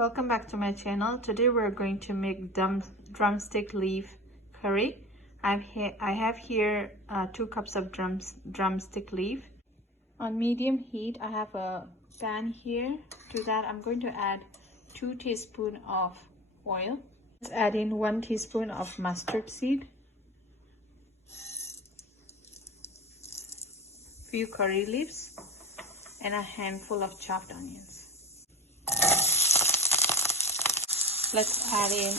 Welcome back to my channel. Today we're going to make drumstick leaf curry. I have here 2 cups of drumstick leaf. On medium heat, I have a pan here. To that, I'm going to add 2 teaspoons of oil. Let's add in 1 teaspoon of mustard seed, few curry leaves, and a handful of chopped onions. Let's add in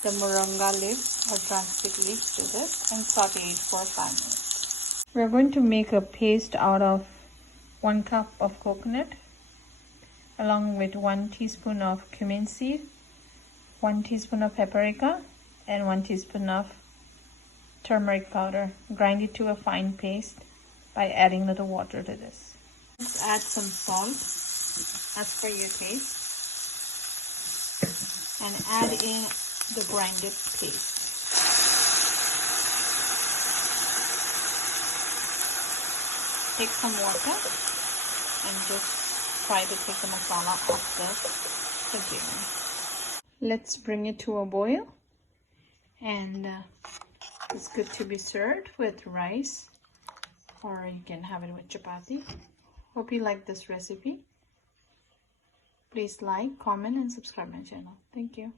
the moringa leaves or drumstick leaves to this and saute it for 5 minutes. We're going to make a paste out of 1 cup of coconut along with 1 teaspoon of cumin seed, 1 teaspoon of paprika, and 1 teaspoon of turmeric powder. Grind it to a fine paste by adding little water to this. Let's add some salt as per your taste and add in the grinded paste. Take some water and just try to take the masala off the container. Let's bring it to a boil, and it's good to be served with rice, or you can have it with chapati. Hope you like this recipe. Please like, comment, and subscribe my channel. Thank you.